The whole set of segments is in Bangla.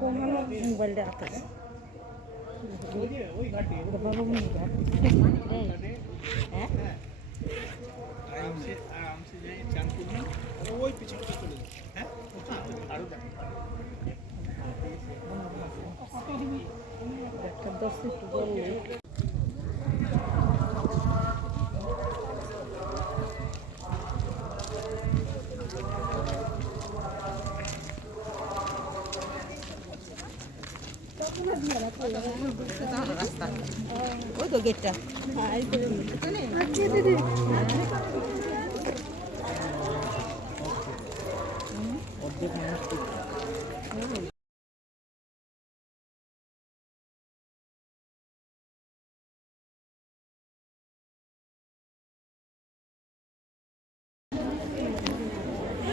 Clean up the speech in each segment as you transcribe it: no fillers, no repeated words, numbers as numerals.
কোমল মোবাইলটা হাতে হ্যাঁ একটা 10 একটু বললে রাস্তা ওই তো গেটটা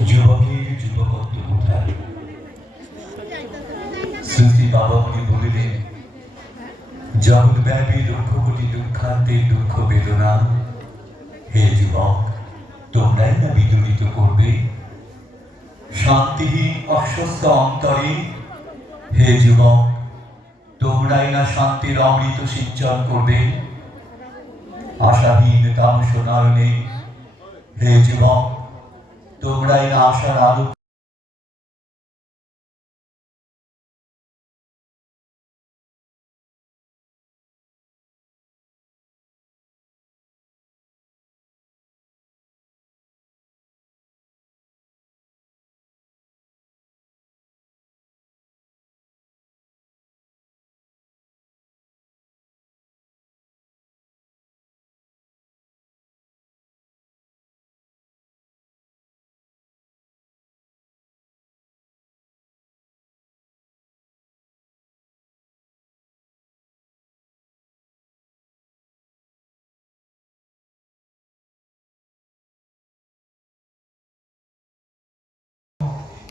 যুবকের যুবকত্ব কোথায়? স্মৃতি বাবাকে বলিলেন, জগৎব্যাপী লক্ষ কোটি দুঃখান্তে দুঃখ বেদনা, হে যুবক, তোমরাই না বিদরিত করবে শান্তিহীন অস্বস্ಥ অন্তরে। হে যুবক, তোমরাই না শান্তির অমৃত সিঞ্চন করবে আশাহীন তামস নয়নে। হে যুবক, তোমরাই না আশার আলো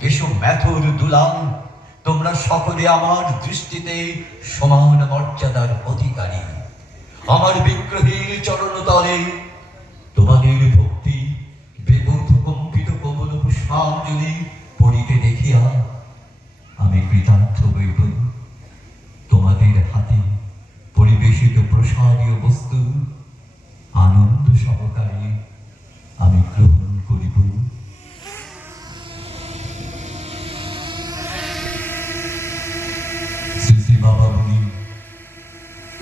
এসো ম্যাথর দুলাল, তোমরা সকলে আমার দৃষ্টিতে সমান মর্যাদার অধিকারী। আমার বিগ্রহের চরণতলে তোমাদের ভক্তি বেবোধ কম্পিত কমল পুষ্পাঞ্জলি পড়িতে দেখিয়া আমি কৃতার্থ হইব। তোমাদের হাতে পরিবেশিত প্রসাদীয় বস্তু আনন্দ সহকারে আমি গ্রহণ করিব। শ্রী বাবা মুনি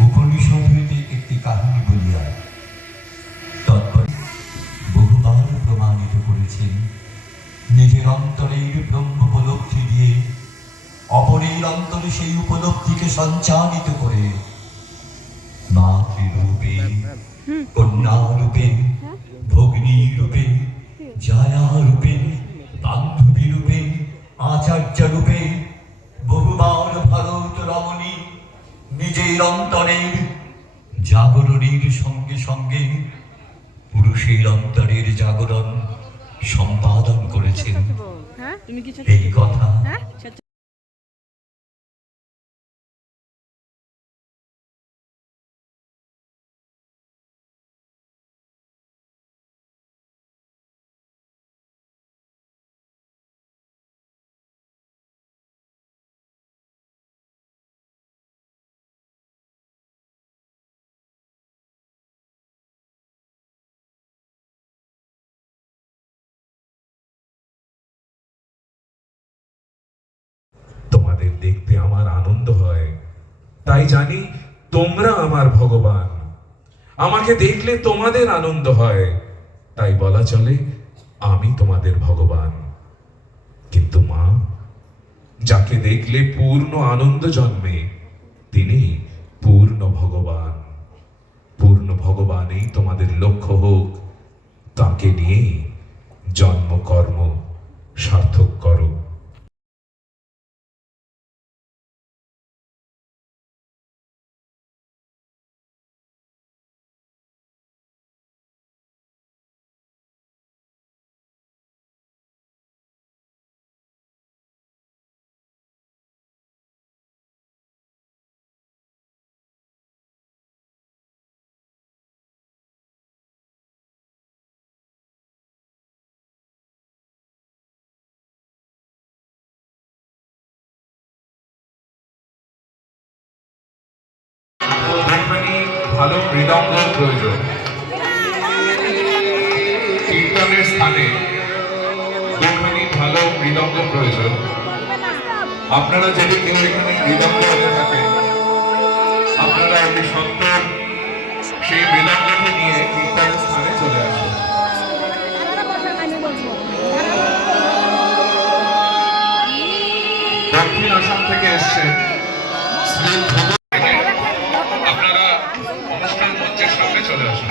উপনিষদ হইতে একটি কাহিনী বলিয়া তৎপরে বহুবার প্রমাণিত করেছেন। নিজের অন্তরের ব্রহ্ম উপলব্ধি দিয়ে অপরের অন্তরে সেই উপলব্ধিকে সঞ্চারিত করে মাতৃরূপে, কন্যারূপে, ভগ্নীরূপে, জায়ারূপে, বান্ধবীরূপে, আচার্যরূপে বহুবার ভারত রমণী নিজের অন্তরের জাগরণের সঙ্গে সঙ্গে পুরুষের অন্তরের জাগরণ সম্পাদন করেছেন। এই কথা তোমাদের দেখতে আমার আনন্দ হয়, তাই জানি তোমরা আমার ভগবান। আমাকে দেখলে তোমাদের আনন্দ হয়, তাই বলা চলে আমি তোমাদের ভগবান। কিন্তু মা, যাকে দেখলে পূর্ণ আনন্দ জন্মে তিনি পূর্ণ ভগবান। পূর্ণ ভগবানেই তোমাদের লক্ষ্য হোক, তাকে নিয়ে জন্ম কর্ম সার্থক করো। ভালো মৃদঙ্গ প্রয়োজন। কীর্তনের স্থানে দুখানি ভালো মৃদঙ্গ প্রয়োজন। আপনারা যদি কেউ এখানে মৃদঙ্গ হয়ে থাকেন, আপনারা অতি সত্তর সেই মৃদঙ্গটি নিয়ে কীর্তনের স্থানে চলে আসুন। দক্ষিণ আসাম থেকে এসছেন শ্রী ধ্রুব। আপনারা অনুষ্ঠান মঞ্চের সামনে চলে আসুন।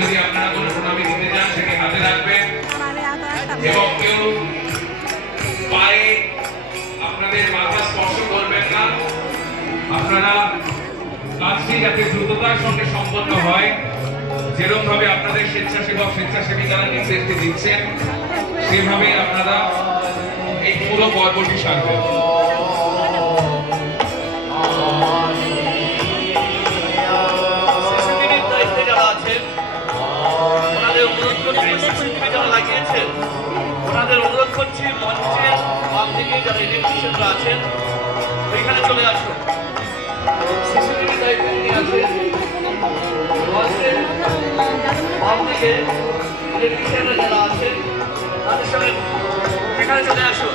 যদি আপনারা কোনো প্রণামী দিতে চান সেটি হাতে রাখবেন এবং কেউ পায়ে আপনাদের মাথা স্পর্শ করবেন না। আপনারা কাজটি যাতে দ্রুততার সঙ্গে সম্পন্ন হয়, যেরকম ভাবে আপনাদের স্বেচ্ছাসেবক স্বেচ্ছাসেবিকারা নির্দেশটি দিচ্ছেন সেভাবে আপনারা এই পুরো পর্বটি সারবেন। ওনাদের অনুরোধ করছি মঞ্চের বাম দিকে যারা ইলেকট্রিশিয়ানরা আছেন ওইখানে চলে আসুন। সিসিটিভি দায়িত্ব নিয়ে আছেন মঞ্চের বাম দিকে ইলেকট্রিশিয়ানরা যারা আছেন তাদের সঙ্গে এখানে চলে আসুন।